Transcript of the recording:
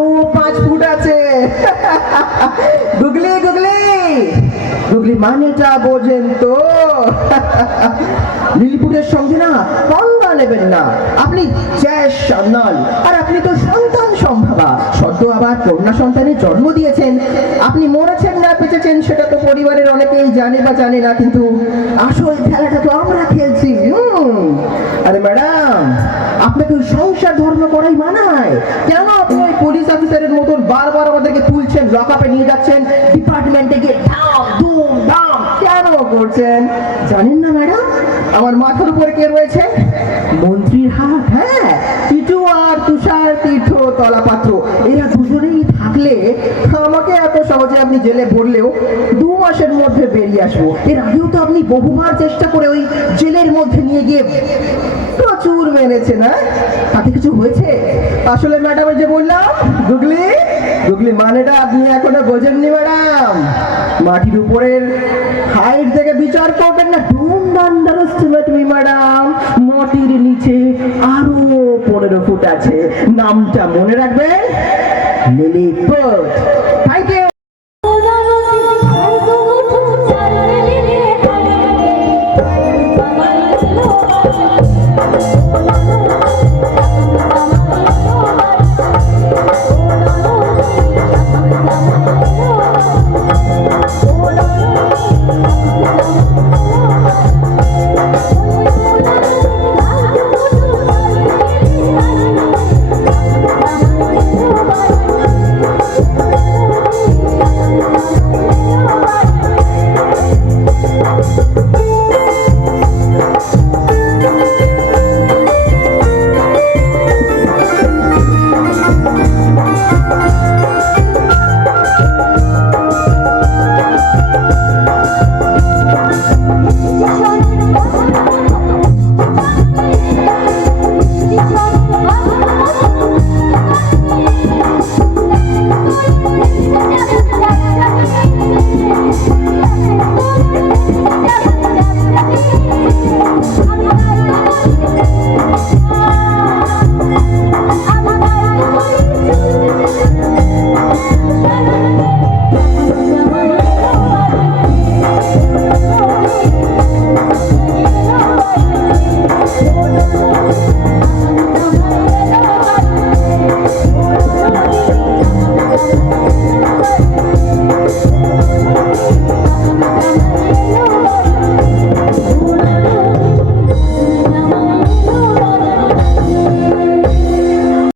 আরো 5 ফুট আছে। গুগলি গুগলি গুগলি মানেটা বোঝেন তো? লিলিপুটের সঙ্গে না পাল্লা নেবেন না, আপনি জ্যাস সান্যাল, আর আপনি তো সন্তান সম্ভাবা, সদ্য আবার কন্যা সন্তানের জন্ম দিয়েছেন। আপনি মরেছেন না বেঁচেছেন সেটা তো পরিবারের অনেকেই জানে বা জানে না, কিন্তু আসল খেলাটা তো আমরা খেলছি। আরে ম্যাডাম, আপনাকে ওই সংসার ধর্ম করাই মানায়? কেন আপনি ওই পুলিশ অফিসারের মতন বারবার আমাদেরকে তুলছেন, লকআপে নিয়ে যাচ্ছেন, ডিপার্টমেন্টে গিয়ে ধাম ধুম ধাম কেন করছেন? জানেন না ম্যাডাম আমার মাথার উপরে কে রয়েছে? মন্ত্রীর হাত। হ্যাঁ, টিটু আর তুষার তীর্থ তলাপাত্র, এরা দুজনেই থাকলে আমাকে এত সহজে আপনি জেলে ভরলেও 2 মাসের মধ্যে বেরিয়ে আসবো। এর আগেও তো আপনি বহুবার চেষ্টা করে ওই জেলের মধ্যে নিয়ে গিয়ে প্রচুর মেরেছে না? তাতে কিছু হয়েছে? আসলে ম্যাডাম যে বললাম গুগলি গুগলি মানেটা আপনি এখনো বোঝেননি ম্যাডাম। মাটির উপরের হাইট থেকে বিচার করবেন না, ডোন্ট আন্ডারএস্টিমেট মি ম্যাডাম। মাটির নিচে আরো 15 ফুট আছে, নামটা মনে রাখবেন, লিলিপুট।